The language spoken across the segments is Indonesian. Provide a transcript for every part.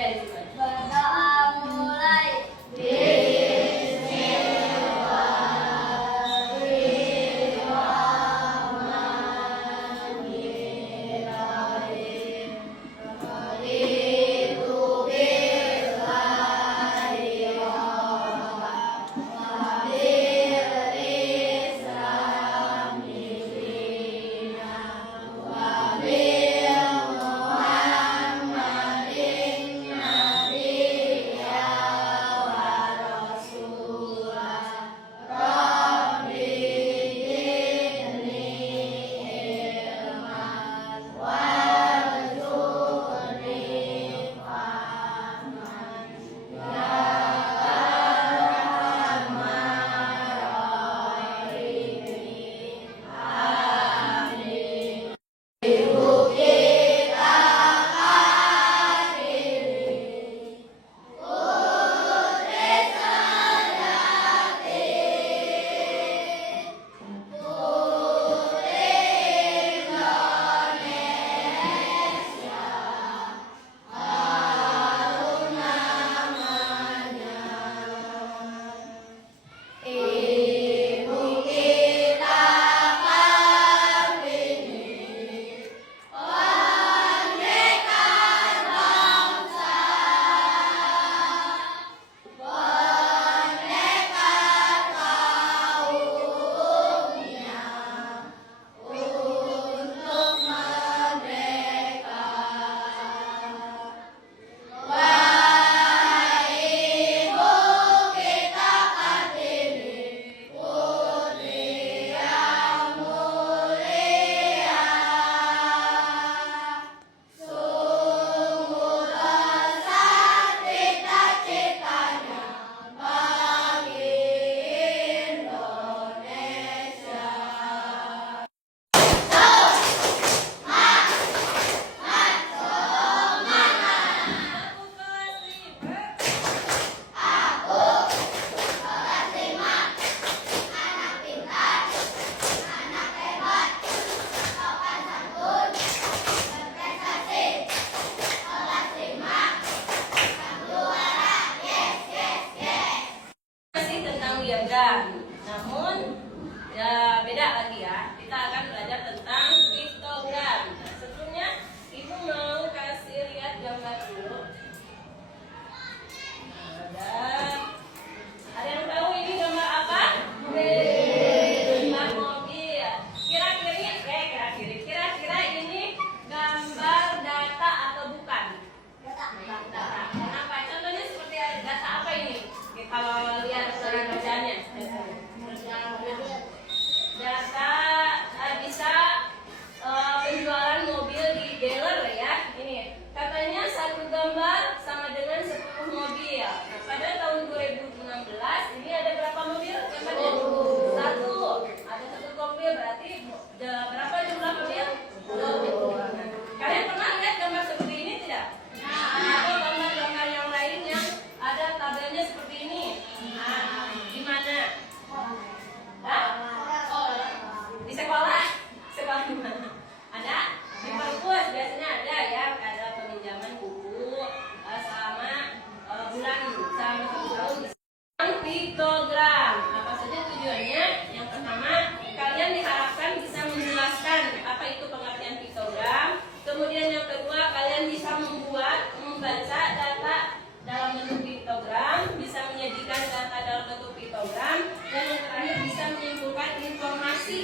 Ya, dimulai. Berdoa mulai. Namun ya beda lagi ya. Kita akan belajar tentang piktogram. Nah, sebelumnya Ibu mau kasih lihat gambar dulu. Ada yang tahu ini gambar apa? Gambar mobil. Kira-kira ini gambar data atau bukan? Data. Kenapa? Contohnya seperti data apa ini? Kalau lihat dari bacaannya. Data bisa penjualan mobil di dealer ya. Ini katanya satu gambar sama dengan 10 mobil. Nah, pada tahun 2016 ini ada berapa mobil? Satu. Ada satu mobil berarti berapa jumlah mobil? 20. Nah, kalian pernah lihat gambar seperti ini tidak? Atau gambar-gambar yang lain yang ada tabelnya seperti ini? Nah, di mana? Di sekolah? Sekolah di mana? Ada? Di perpus biasanya ada ya, ada peminjaman buku selama bulan sama setahun. Piktogram, apa saja tujuannya? Yang pertama, kalian diharapkan bisa menjelaskan apa itu pengertian piktogram. Kemudian yang kedua, kalian bisa membaca data dalam bentuk piktogram, bisa menyajikan data dalam bentuk piktogram, dan yang terakhir bisa menyimpulkan informasi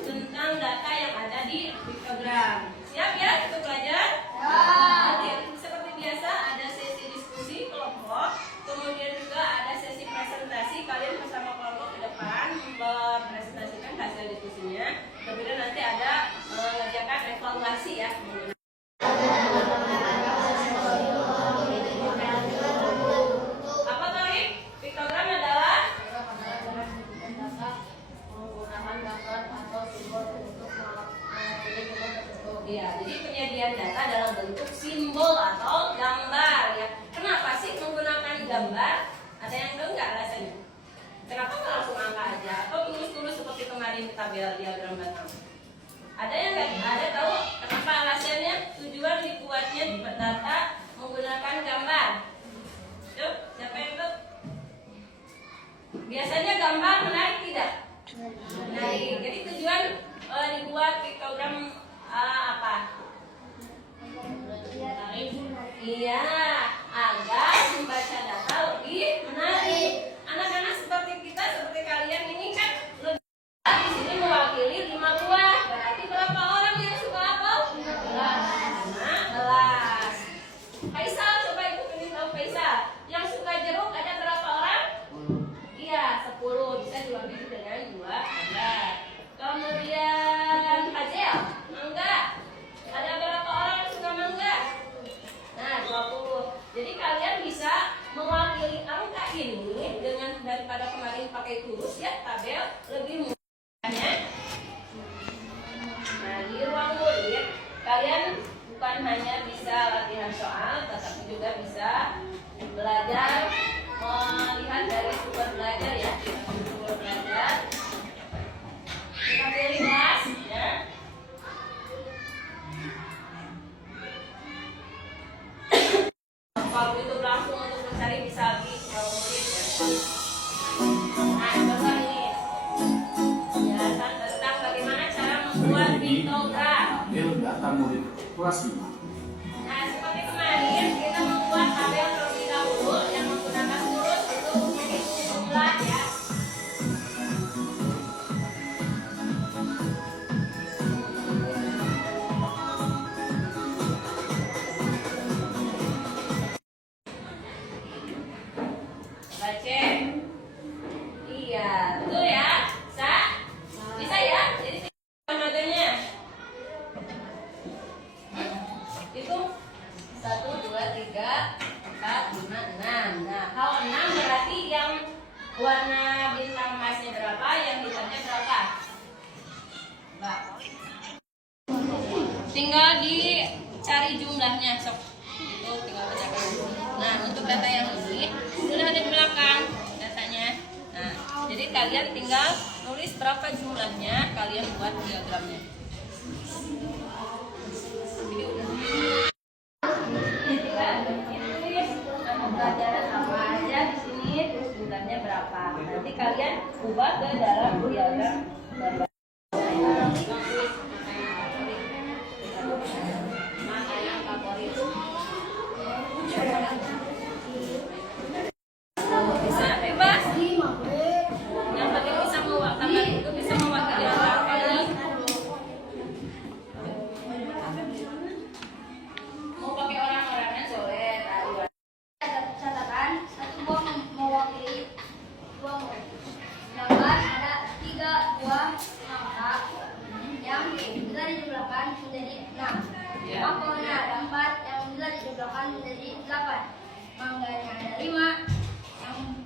tentang data yang ada di piktogram. Siap ya untuk belajar? Nanti seperti biasa ada sesi diskusi kelompok, kemudian juga ada sesi presentasi. Kalian bersama kelompok ke depan mempresentasikan hasil diskusinya. Kemudian nanti ada mengerjakan evaluasi ya. Apa tadi? Piktogram adalah menggunakan gambar atau simbol untuk ya, jadi penyediaan data dalam bentuk simbol atau gambar ya. Kenapa sih menggunakan gambar? Ada yang tahu nggak alasannya? Kenapa nggak langsung angka aja? Atau tulis-tulis seperti kemarin di tabel diagram batang? Ada yang nggak? Ada tahu kenapa alasannya? Tujuan dibuatnya data menggunakan gambar. bukan hanya bisa latihan soal, tetapi juga bisa belajar melihat dari sumber belajar ya. Sumber belajar. Kita pilih kelas ya. Kalau itu langsung untuk mencari bisa habis kalau murid ya. Nah, coba ini penjelasan tentang bagaimana cara membuat pictogram. Dia data murid kelas 5. Nah, seperti kemarin kita membuat tabel terlebih dahulu yang menggunakan huruf untuk menghitung jumlah ya. Baca. Iya, betul ya? Bisa? Bisa ya? Jadi matanya. Itu 1, 2, 3, 4, 5, 6. Nah, kalau 6 berarti yang warna bintang emasnya berapa, yang hitamnya berapa? Mbak. Tinggal dicari jumlahnya, sok. Itu tinggal bacakan. Nah, untuk data yang ini sudah ada di belakang datanya. Nah, jadi kalian tinggal nulis berapa jumlahnya, kalian buat diagramnya. Pelajaran apa aja di sini, terus jumlahnya berapa. Nanti kalian ubah ke dalam diagram gambar. Mana yang favorit? Bisa bebas. Yang penting bisa mewakili itu bisa mewakili apa ini. Mau pakai orang-orangnya boleh. Ada catatan satu buah mewakili dua murid. Sedangkan ada 3 buah angka yang bisa dijumlahkan menjadi 6. Ya. Apelnya ada 4 yang bisa dijumlahkan menjadi 8. Mangganya ada 5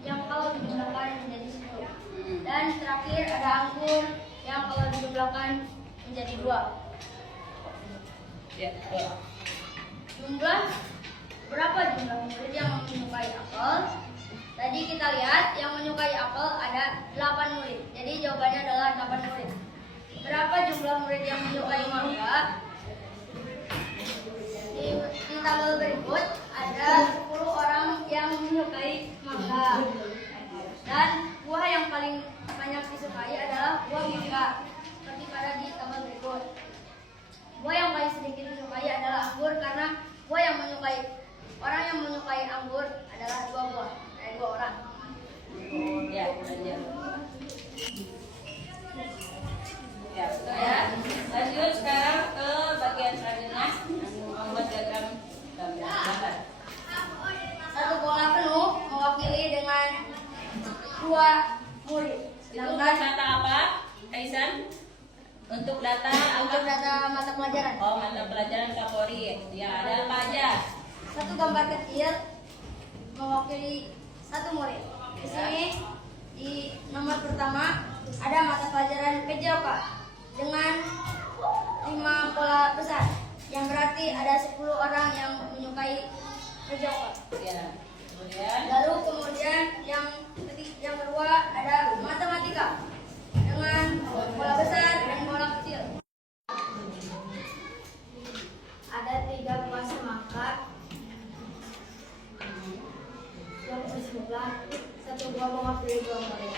yang kalau dijumlahkan menjadi 10. Dan terakhir ada anggur yang kalau dijumlahkan menjadi 2. Ya, betul. Jumlah berapa jumlah murid yang menyukai apel? Tadi kita lihat yang menyukai apel ada 8 murid. Jadi jawabannya adalah 8 murid. Berapa jumlah murid yang menyukai mangga? Di tabel berikut ada 10 orang yang menyukai mangga. Dan buah yang paling banyak disukai adalah buah mangga. Seperti pada di tabel berikut. Buah yang paling sedikit disukai adalah anggur karena buah yang menyukai orang yang menyukai anggur adalah 2 buah, 2 orang. Ya, belajar. Ya, betul ya. Lanjut sekarang ke bagian selanjutnya, membuat diagram gambar. Satu bola penuh mewakili dengan 2 murid. Itu untuk data apa, Kaisan? Untuk data Untuk apa? data mata pelajaran. Oh, mata pelajaran favorit. Ya, ada apa aja? Satu gambar kecil mewakili 1 murid. Di sini di nomor pertama ada mata pelajaran PJOK dengan 5 pola besar, yang berarti ada 10 orang yang menyukai PJOK. Ya. Kemudian Lalu kemudian yang kedua ada matematika dengan bola besar dan bola kecil. Ada 3 buah semangka yang berjumlah 1 buah mewakili 2 murid.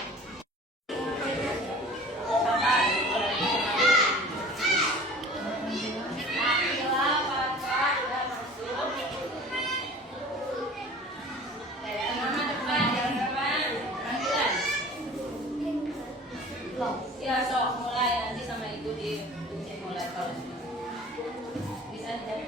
ya sok mulai nanti sama ibu di mulai kelas. Bisa aja.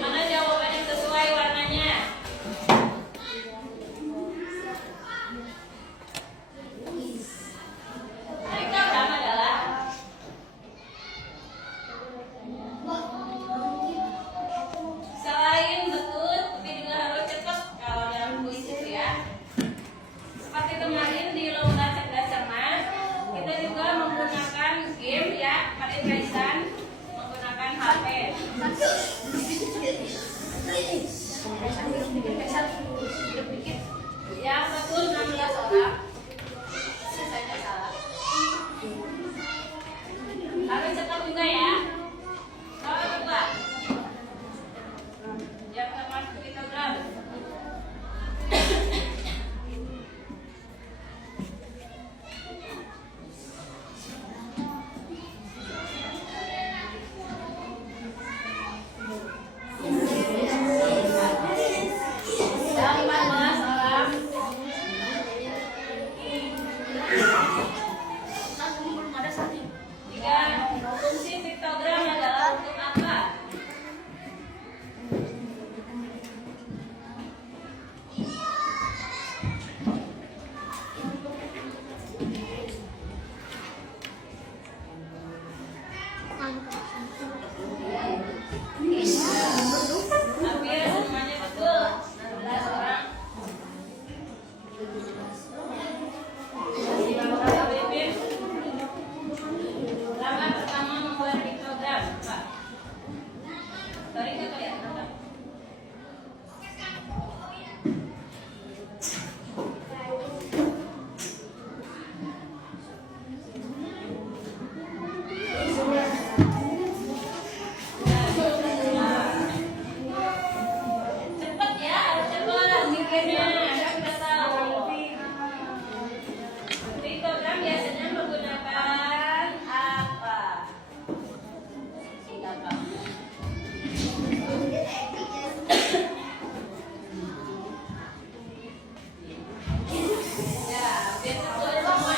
Mana jawaban yang sesuai warnanya? Mereka adalah Oke. Yang betul 16 orang. Sisanya salah. Harus cepat juga ya. Kalau kedua. Yang termasuk kilogram. Yang 15 orang. Belum ada satu. Tiga. Fungsi piktogram adalah untuk apa? Hampir semuanya betul. 16 orang. Langkah pertama membuat piktogram, Pak. Sorry, nggak kelihatan, Pak. Cepet ya, harus cepet mikirnya. Anda sudah tahu. Piktogram biasanya menggunakan apa? Singkat, Pak. Ya, biar betul semua.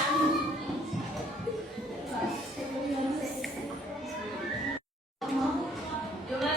Jumlah